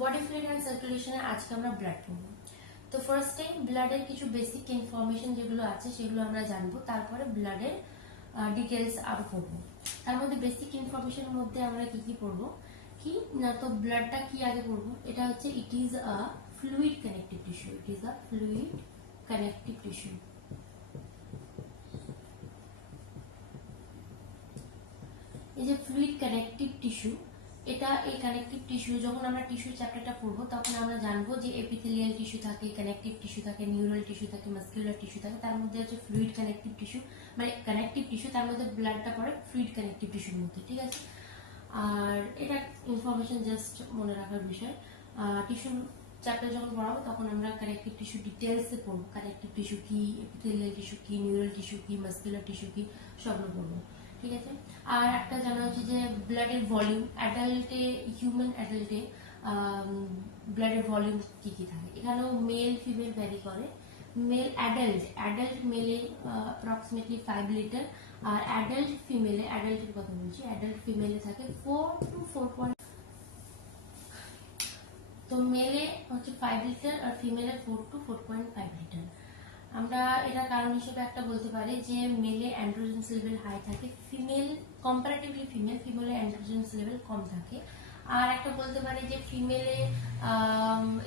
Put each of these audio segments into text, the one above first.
Body fluid and সার্কুলেশনে আজকে আমরা blood পড়বো। তো ফার্স্ট টাইম ব্লাডের কিছু বেসিক ইনফরমেশন যেগুলো আছে সেগুলো আমরা জানবো, তারপরে ব্লাডের ডিটেলস আরো পড়বো। তার মধ্যে বেসিক ইনফরমেশনের মধ্যে আমরা কি কি পড়বো, কি না, তো ব্লাডটা কি আগে পড়বো, এটা হচ্ছে it is a fluid connective tissue. It is a fluid connective tissue. এই যে ফ্লুইড কানেকটিভ টিস্যু, এটা এই কানেকটিভ টিস্যু যখন আমরা টিস্যু চ্যাপ্টারটা পড়বো তখন আমরা জানবো যে এপিথেলিয়াল টিস্যু থাকে, কানেকটিভ টিস্যু থাকে, নিউরাল টিস্যু থাকে, মাসকুলার টিস্যু থাকে। তার মধ্যে হচ্ছে ফ্লুইড কানেকটিভ টিস্যু, মানে কানেকটিভ টিস্যু, তার মধ্যে ব্লাডটা পড়ে ফ্লুইড কানেকটিভ টিস্যুর মধ্যে, ঠিক আছে। আর এটা ইনফরমেশন জাস্ট মনে রাখার বিষয়। টিস্যু চ্যাপ্টার যখন পড়াবো তখন আমরা কানেকটিভ টিস্যু ডিটেলসে পড়বো, কানেকটিভ টিস্যু কি, এপিথেলিয়াল টিস্যু কি, নিউরাল টিস্যু কি, মাসকুলার টিস্যু কি, সবগুলো পড়বো, ঠিক আছে। আর একটা জানা হচ্ছে যে ব্লাডের ভলিউম, অ্যাডাল্টে, হিউম্যান অ্যাডাল্টে ব্লাডের ভলিউম কি কি থাকে। এখানেও মেল ফিমেল ভ্যারি করে। মেল অ্যাডাল্ট মেলে অ্যাপ্রক্সিমেটলি 5 লিটার, আর অ্যাডাল্ট ফিমেলে, অ্যাডাল্টের কথা বলছি, অ্যাডাল্ট ফিমেলে থাকে 4 to 4. তো মেলে হচ্ছে 5 লিটার আর ফিমেলে 4 to 4.5 লিটার। আমরা এটা কারণ হিসেবে একটা বলতে পারি যে মেলে অ্যান্ড্রোজেন্স লেভেল হাই থাকে, ফিমেল কম্পারেটিভলি ফিমেলে অ্যান্ড্রোজেন্স লেভেল কম থাকে। আর একটা বলতে পারি যে ফিমেলে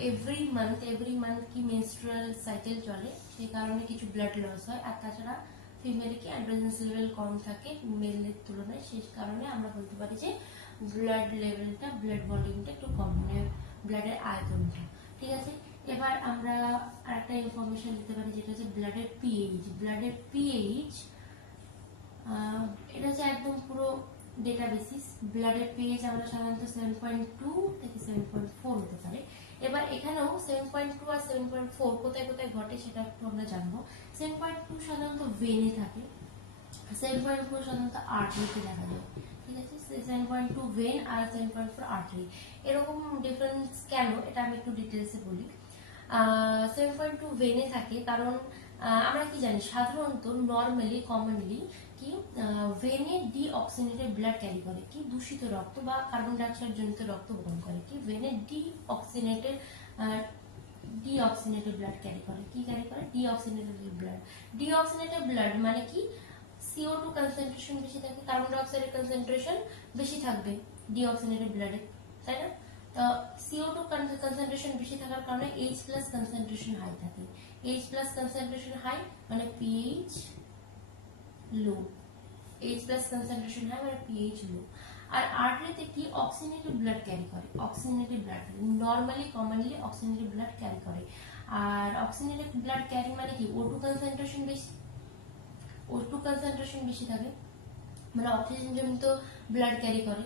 এভরি মান্থ কি মেনস্ট্রুয়াল সাইকেল চলে, সেই কারণে কিছু ব্লাড লস হয়। আর তাছাড়া ফিমেলে কি অ্যান্ড্রোজেন্স লেভেল কম থাকে মেলের তুলনায়, সেই কারণে আমরা বলতে পারি যে ব্লাড লেভেলটা, ব্লাড ভলিউমটা একটু কম, মানে ব্লাডের আয়তনটা, ঠিক আছে। এবার আমরা আরেকটা ইনফরমেশন দিতে পারি যেটা হচ্ছে ব্লাডের পিএইচ। ব্লাডের পিএইচ এটা হচ্ছে একদম পুরো ডেটা বেসিস। ব্লাডের পিএইচ আমরা সাধারণত 7.2 থেকে 7.4 হতে পারে। এবার এখানেও 7.2 আর 7.4 কোথায় কোথায় ঘটে সেটা একটু আমরা জানবো। 7.2 সাধারণত ভেনে থাকে, 7.4 সাধারণত আর্টারিতে দেখা যায়, ঠিক আছে। 7.2 ভেন আর 7.4 আর্টারি। এরকম ডিফারেন্স কেন, এটা আমি একটু ডিটেলসে বলি। 7.2 ভেনে থাকে কারণ আমরা কি জানি, সাধারণত নর্মালি কমনলি কি ভেনে ডিঅক্সিনেটেড ব্লাড ক্যারি করে, কি দূষিত রক্ত বা কার্বন ডাইঅক্সাইড জনিত রক্ত বহন করে, কি ভেনে ডিঅক্সিনেটেড ব্লাড ক্যারি করে, কি ক্যারি করে, ডিঅক্সিনেটেড ব্লাড মানে কি, CO2 কনসেন্ট্রেশন বেশি থাকে, কার্বন ডাইঅক্সাইডের কনসেন্ট্রেশন বেশি থাকবে ডিঅক্সিনেটেড ব্লাডে, তাই না। তো CO2 কনসেন্ট্রেশন বেশি থাকার কারণে H+ কনসেন্ট্রেশন হাই থাকে। H+ কনসেন্ট্রেশন হাই মানে pH লো, H+ কনসেন্ট্রেশন হাই মানে pH লো। আর আর্টারিতে কি অক্সিজেনেটেড ব্লাড ক্যারি করে, oxygenated blood normally commonly oxygenated blood carry করে। আর অক্সিজেনেটেড ব্লাড ক্যারি মানে কি O2 কনসেন্ট্রেশন বেশি, O2 কনসেন্ট্রেশন বেশি থাকে, মানে অক্সিজেন জনিত ব্লাড ক্যারি করে,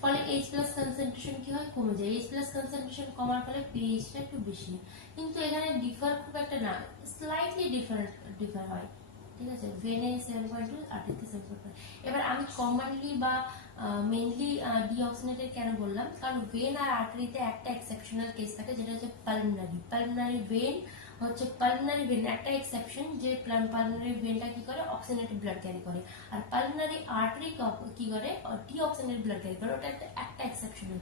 ফলে H+ কনসেন্ট্রেশন কি হয়, কমে যায়। H+ কনসেন্ট্রেশন কমার ফলে pH টা একটু বেশি, কিন্তু এখানে ডিফার খুব একটা না, স্লাইটলি ডিফার হয়, ঠিক আছে। ভেনে 7.2, আর্টারিতে 7.5। এবার আমি কমনলি বা মেইনলি ডিঅক্সিনেটেড কেন বললাম, কারণ ভেন আর আর্টারিতে একটা এক্সেপশনাল কেস থাকে যেটা হচ্ছে পালমোনারি ভেন হচ্ছে পালমোনারি ভেন একটা এক্সেপশন, যে পালমোনারি ভেনটা কি করে, অক্সিজেনেটেড ব্লাড ক্যারি করে। আর পালমোনারি আর্টারি কি করে, ডিঅক্সিনেটেড ব্লাড ক্যারি করে, ওটা একটা এক্সেপশনাল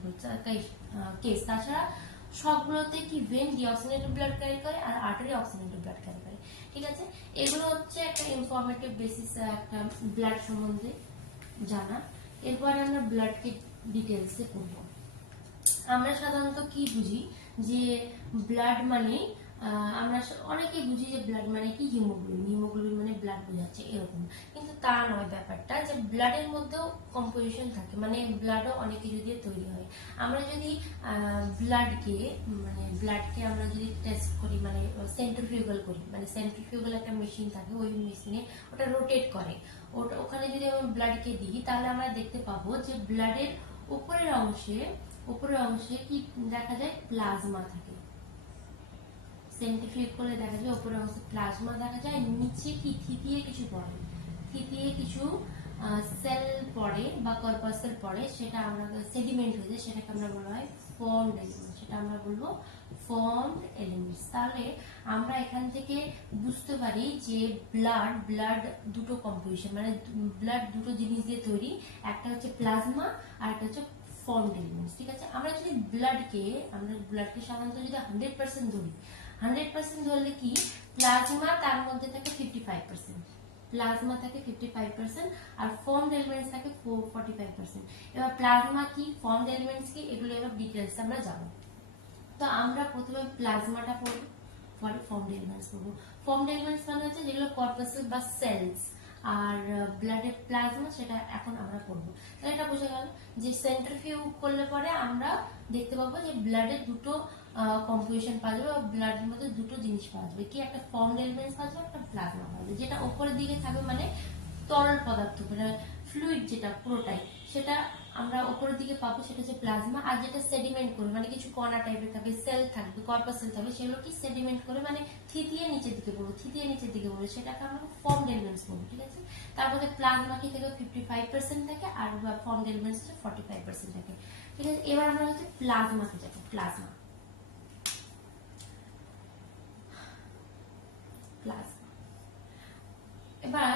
কেস। তাছাড়া সবগুলোতে কি ভেন ডিঅক্সিনেটেড ব্লাড ক্যারি করে আর আর্টারি অক্সিজেনেটেড ব্লাড ক্যারি করে, ঠিক আছে। এগুলো হচ্ছে একটা ইনফরমেটিভ বেসিস, একটা ব্লাড সম্বন্ধে জানা। এরপরে আমরা ব্লাডকে ডিটেলসে পড়বো। আমরা সাধারণত কি বুঝি যে ব্লাড মানে, আমরা অনেকেই বুঝি যে ব্লাড মানে কি হিমোগ্লোবিন মানে ব্লাড বোঝাচ্ছে এরকম, কিন্তু তা নয় ব্যাপারটা, যে ব্লাডের মধ্যেও কম্পোজিশন থাকে, মানে ব্লাডও অনেক কিছু দিয়ে তৈরি হয়। আমরা যদি ব্লাডকে আমরা যদি টেস্ট করি, মানে সেন্ট্রিফিউগাল করি, মানে সেন্ট্রিফিউগাল একটা মেশিন থাকে, ওই মেশিনে ওটা রোটেট করে, ওখানে যদি আমরা ব্লাডকে দিই তাহলে আমরা দেখতে পাবো যে ব্লাডের উপরের অংশে কি দেখা যায়, প্লাজমা থাকে। সেন্ট্রিফিউগ করলে দেখা যায় উপরের অংশে প্লাজমা দেখা যায়, নিচে কি থিতিয়ে কিছু সেল পড়ে বা কর্পাসেল পড়ে, সেটা আমরা সেডিমেন্ট হয়ে যায়, সেটাকে আমরা বলা হয় ফর্মড এলিমেন্ট, সেটা আমরা বলবো ফর্মড এলিমেন্টস। তাহলে আমরা এখান থেকে বুঝতে পারি যে ব্লাড দুটো কম্পোজিশন, মানে ব্লাড দুটো জিনিস দিয়ে তৈরি, একটা হচ্ছে প্লাজমা আর একটা হচ্ছে ফর্মড এলিমেন্টস, ঠিক আছে। আমরা ব্লাডকে সাধারণত যদি 100% ধরি, 100% ধরলে কি প্লাজমা তার মধ্যে থাকে 55%, প্লাজমা থাকে 55% আর ফর্মড এলিমেন্টস থাকে 45%। এবার প্লাজমা কি, ফর্মড এলিমেন্টস কি, এগুলো এবার ডিটেলস আমরা জানবো। তো আমরা প্রথমে প্লাজমাটা পড়বো, পরে ফর্মড এলিমেন্টস পড়বো। ফর্মড এলিমেন্টস মানে হচ্ছে যেগুলো কর্পাসেল বা সেলস, আর ব্লাডের প্লাজমা সেটা এখন আমরা পড়বো। তাহলে এটা বোঝা গেল যে সেন্ট্রিফিউজ করলে পরে আমরা দেখতে পাবো যে ব্লাডের দুটো কম্পোজিশন পাওয়া যাবে, ব্লাডের মধ্যে দুটো জিনিস পাওয়া যাবে, কি একটা ফর্মড এলিমেন্টস পাওয়া যাবে, একটা প্লাজমা পাওয়া যাবে। যেটা উপরের দিকে থাকবে মানে তরল পদার্থ, মানে ফ্লুইড যেটা পুরোটাই, সেটা আমরা উপরের দিকে পাবো, সেটা হচ্ছে প্লাজমা। আর যেটা সেডিমেন্ট করে মানে কিছু কণা টাইপের থাকবে, সেল থাকবে, কর্পাসেল থাকবে, সেগুলো কি সেডিমেন্ট করে মানে থিতিয়ে নিচের দিকে পড়বে, সেটাকে আমরা ফর্মড এলিমেন্টস বলবো, ঠিক আছে। তারপরে প্লাজমা কি থেকে 55% থাকে আর ফর্মড এলিমেন্টস 45% থাকে, ঠিক আছে। এবার আমরা হচ্ছে প্লাজমাতে যাবো। প্লাজমা এবার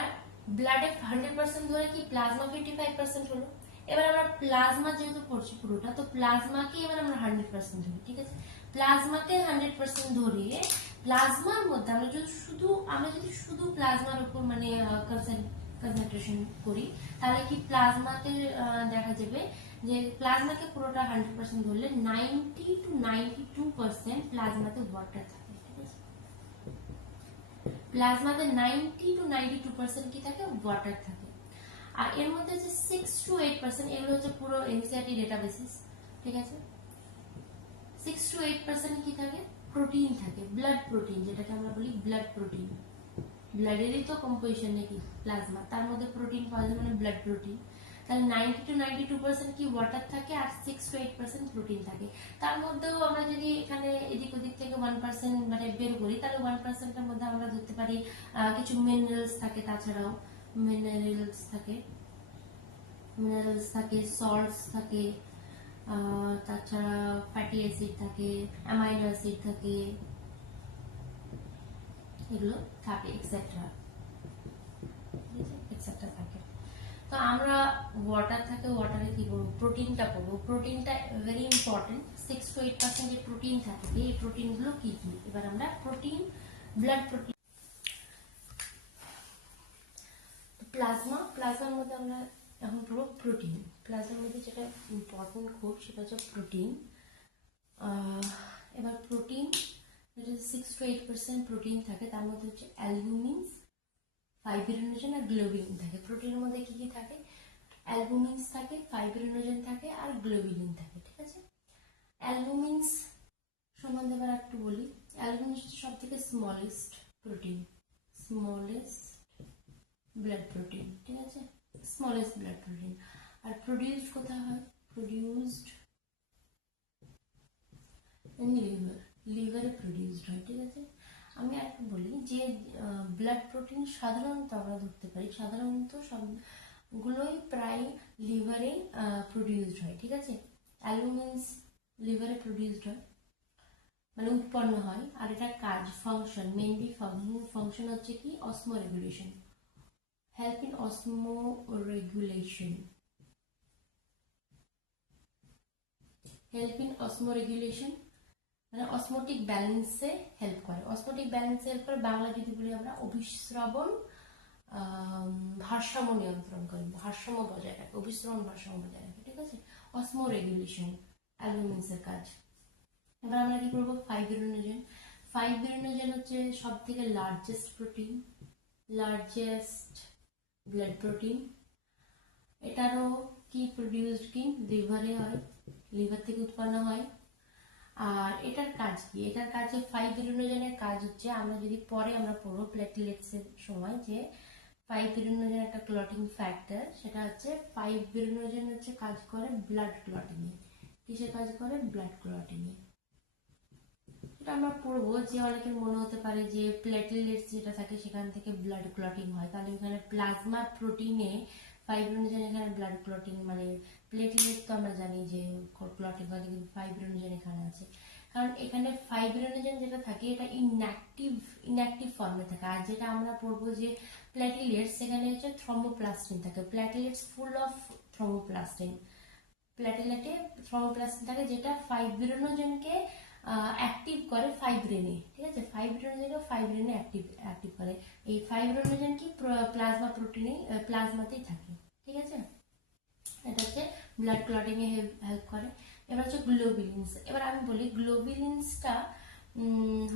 ব্লাডে 100% ধরে কি প্লাজমা 55% হলো। এবার আমরা প্লাজমা যেহেতু পড়ছি পুরোটা, তো প্লাজমাকে এবার আমরা 100% ধরি, ঠিক আছে। প্লাজমাকে 100% ধরে প্লাজমার মধ্যে আমরা যদি শুধু প্লাজমার উপর মানে কনসেন্ট্রেশন করি, তাহলে কি প্লাজমাতে দেখা যাবে যে প্লাজমাকে পুরোটা 100% ধরলে 90 to 92% প্লাজমাতে ওয়াটার থাকে, ঠিক আছে। প্লাজমাতে 90 to 92% কি থাকে, ওয়াটার থাকে। আর এর মধ্যে যে 6 to 8% এগুলো হচ্ছে পুরো এনসিইআরটি ডেটাবেসিস, ঠিক আছে। 6 to 8% কি থাকে, প্রোটিন থাকে, ব্লাড প্রোটিন, যেটাকে আমরা বলি ব্লাড প্রোটিন। ব্লাডেরই তো কম্পোজিশন নাকি প্লাজমা, তার মধ্যে প্রোটিন পাওয়া যায় মানে ব্লাড প্রোটিন। তাহলে 90 to 92% কি ওয়াটার থাকে আর 6 to 8% প্রোটিন থাকে। তার মধ্যেও আমরা যদি এখানে এদিক ওদিক থেকে 1% মানে বের করি, তাহলে 1% এর মধ্যে আমরা ধরতে পারি কিছু মিনারেলস থাকে, তাছাড়াও মিনারেলস থাকে, সল্টস থাকে, তাছাড়া ফ্যাটি অ্যাসিড থাকে, অ্যামাইনো অ্যাসিড থাকে, এগুলো থাকে এক্সেট্রা থাকে। তো আমরা ওয়াটার থাকে, ওয়াটারে কি করবো, প্রোটিনটা পড়বো। প্রোটিনটা ভেরি ইম্পর্টেন্ট, 6 to 8% যে প্রোটিন থাকে, এই প্রোটিনগুলো কি কি, এবার আমরা প্রোটিন, ব্লাড প্রোটিন, প্লাজমার মধ্যে আমরা এখন পড়বো প্রোটিন। প্লাজমার মধ্যে যেটা ইম্পর্টেন্ট খুব, সেটা হচ্ছে প্রোটিন। এবার প্রোটিন, যেটা 6 to 8% প্রোটিন থাকে, তার মধ্যে হচ্ছে অ্যালবুমিন, ফাইব্রিনোজেন আর গ্লোবিলিন থাকে। প্রোটিনের মধ্যে কি কি থাকে, অ্যালবুমিনস থাকে, ফাইব্রিনোজেন থাকে আর গ্লোবিলিন থাকে, ঠিক আছে। অ্যালবুমিনস সম্বন্ধে এবার একটু বলি। অ্যালবুমিন হচ্ছে সব থেকে smallest protein, smallest blood protein, ঠিক আছে, smallest blood protein. Are produced কোথায় হয়, প্রডিউসড ইন লিভারে প্রডিউসড হয়, ঠিক আছে। আমি একটু বলি যে ব্লাড প্রোটিন সাধারণত আমরা ধরতে পারি, সাধারণত সবগুলোই প্রায় লিভারে প্রডিউসড হয়, ঠিক আছে। অ্যালবুমিনস লিভারে প্রডিউসড হয় মানে উৎপন্ন হয়। আর এটা কাজ, ফাংশন, মেইনলি ফাংশন হচ্ছে কি, অসমোরেগুলেশন, হেল্প ইন অসমোরেগুলেশন মানে অসমোটিক ব্যালেন্সে হেল্প করে। অসমোটিক ব্যালেন্সে হেল্প করে, বাংলা যদি বলি আমরা অভিস্রবণ ভারসাম্য নিয়ন্ত্রণ করে, ভারসাম্য বজায় রাখে, অভিস্রবণ ভারসাম্য বজায় রাখে, ঠিক আছে। অসমো রেগুলেশন অ্যালবুমিনসের কাজ। এবার আমরা কি করবো, ফাইব্রিনোজেন হচ্ছে সব থেকে largest protein, largest blood protein. এটারও কি প্রডিউসড কি লিভারে হয়, লিভার থেকে উৎপন্ন হয়। আর এটার কাজ কি, এটার কাজ ফাইব্রিনোজেনের কাজ হচ্ছে, আমরা যদি পরে আমরা পড়বো প্লেটলেটস এর সময়, যে ফাইব্রিনোজেন একটা ক্লটিং ফ্যাক্টর, সেটা হচ্ছে ফাইব্রিনোজেন হচ্ছে কাজ করে ব্লাড ক্লটিং এ। কিসে কাজ করে, ব্লাড ক্লটিং এ। এটা আমরা পড়বো যে অনেকের মনে হতে পারে যে প্লেটলেটস যেটা থাকে সেখান থেকে ব্লাড ক্লটিং হয়, তাহলে এখানে প্লাজমা প্রোটিনে ফাইব্রিনোজেন, এখানে ব্লাড ক্লটিং মানে প্লেটলেট তো আমরা জানি যে ক্লটিং হয়, কিন্তু ফাইব্রিনোজেন এখানে আছে, কারণ এখানে ফাইব্রিনোজেন যেটা থাকে এটা ইনঅ্যাক্টিভ ফর্মে থাকে। আর যেটা আমরা পড়বো যে প্লেটলেটস, সেখানে হচ্ছে থ্রম্বোপ্লাস্টিন থাকে, প্লেটলেটস ফুল অফ থ্রম্বোপ্লাস্টিন, প্ল্যাটেলেটে থ্রোম্বোপ্লাস্টিন থাকে যেটা ফাইব্রিনোজেনকে অ্যাক্টিভ করে ফাইব্রিনে, ঠিক আছে, ফাইব্রিনোজেনকে ফাইব্রিনে অ্যাক্টিভ করে। এই ফাইব্রিনোজেন কি প্লাজমা প্রোটিনে প্লাজমাতেই থাকে, ঠিক আছে। এটা হচ্ছে ব্লাড ক্লটিং এ হেল্প করে। এবার হচ্ছে গ্লোবিলিনস। এবার আমি বলি গ্লোবিলিনসটা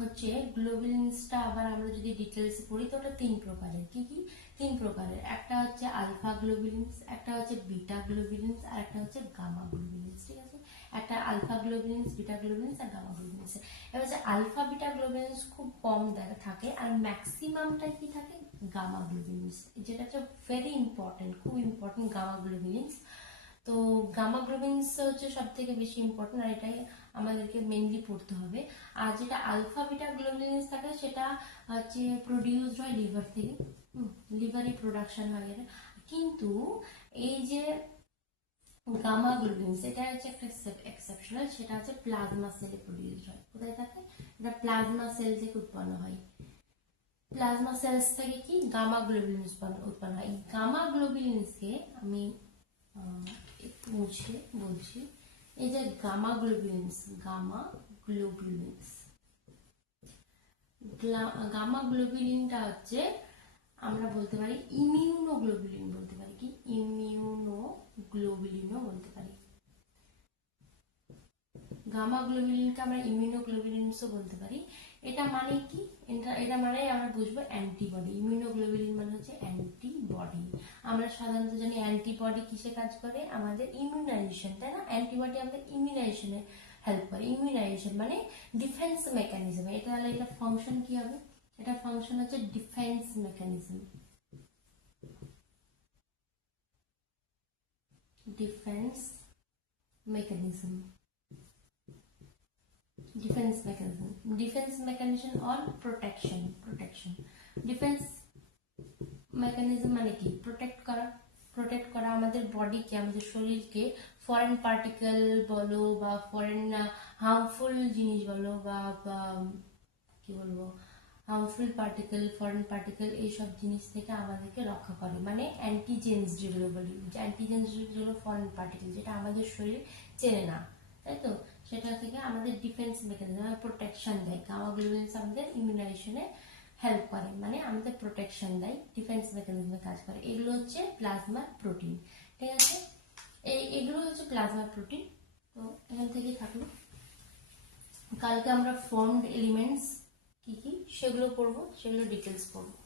হচ্ছে গ্লোবিলিনসটা আবার আমরা যদি ডিটেলস পড়ি তো ওটা 3 প্রকারের। কি কি 3 প্রকারের? একটা হচ্ছে আলফা গ্লোবিলিনস, একটা হচ্ছে বিটা গ্লোবিলিনস, আর একটা হচ্ছে গামা গ্লোবিলিনস, ঠিক আছে। একটা আলফা গ্লোবিলিনস, বিটা গ্লোবিলিনস আর গামা গ্লোবিলিনস। এবার হচ্ছে আলফা বিটা গ্লোবিলিনস খুব কম থাকে আর ম্যাক্সিমামটা কি থাকে গামা গ্লোবিলিনস, যেটা হচ্ছে ভেরি ইম্পর্টেন্ট, খুব ইম্পর্টেন্ট গামা গ্লোবিলিনস। তো গামা গ্লোবিলিনস হচ্ছে সব থেকে বেশি ইম্পর্টেন্ট আর এটাই আমাদেরকে মেনলি পড়তে হবে। আর যেটা আলফা বিটা গ্লোবিলিনস থাকে সেটা হচ্ছে প্রডিউসড হয় লিভার থেকে, লিভারই প্রোডাকশন হয় এটা। কিন্তু এই যে গামা গ্লোবিলিনস এটা হচ্ছে একটা এক্সেপশনাল, সেটা হচ্ছে প্লাজমা সেলে প্রডিউসড হয়। কোথায় থাকে? এটা প্লাজমা সেল থেকে উৎপন্ন হয়। প্লাজমা সেলস থেকে কি গামা গ্লোবিলিনস উৎপন্ন হয়। গামা গ্লোবিলিনসকে আমি একটু মুছে বলছি। এই যে গামা গ্লোবিলিনস, গামা গ্লোবিলিনটা হচ্ছে আমরা বলতে পারি ইমিউনোগ্লোবিলিন, বলতে পারি কি ইমিউনোগ্লোবিলিনও বলতে পারি। গামা গ্লোবিলিনকে আমরা ইমিউনোগ্লোবিলিনসও বলতে পারি। এটা মানে কি? এটা মানে আমরা বুঝবো অ্যান্টিবডি। ইমিউনোগ্লোবিলিন মানে হচ্ছে অ্যান্টিবডি। আমরা সাধারণত জানি অ্যান্টিবডি কিসে কাজ করে? আমাদের ইমিউনাইজেশন, তাই না? অ্যান্টিবডি আমাদের ইমিউনাইজেশনে হেল্প করে। ইমিউনাইজেশন মানে ডিফেন্স মেকানিজম। এটা তাহলে এটা ফাংশন কি হবে? এটা ফাংশন হচ্ছে defence mechanism. Defence mechanism, defence mechanism or protection. Defence mechanism মানে কি? প্রোটেক্ট করা আমাদের বডিকে, আমাদের শরীরকে ফরেন পার্টিকেল বলো বা ফরেন হার্মফুল জিনিস বলো বা কি বলবো হার্মফুল পার্টিকেল, ফরেন পার্টিকেল, এইসব জিনিস থেকে আমাদেরকে রক্ষা করে। মানে অ্যান্টিজেন্স যেগুলো বলি, অ্যান্টিজেন্স যেগুলো ফরেন পার্টিকেল যেটা আমাদের শরীর চেনে না, তাই তো, সেটা থেকে আমাদের ডিফেন্স মেকানিজম প্রোটেকশন দেয়। গামা গ্লোবিলিনস আমাদের ইমিউনাইজেশনে হেল্প করে, মানে আমাদের প্রোটেকশন দেয়, ডিফেন্স মেকানিজমে কাজ করে। এগুলো হচ্ছে প্লাজমা প্রোটিন, ঠিক আছে। এগুলো হচ্ছে প্লাজমা প্রোটিন। তো এখান থেকেই থাকলো। কালকে আমরা ফর্মড এলিমেন্টস কি কি সেগুলো পড়বো, সেগুলো ডিটেলস পড়বো।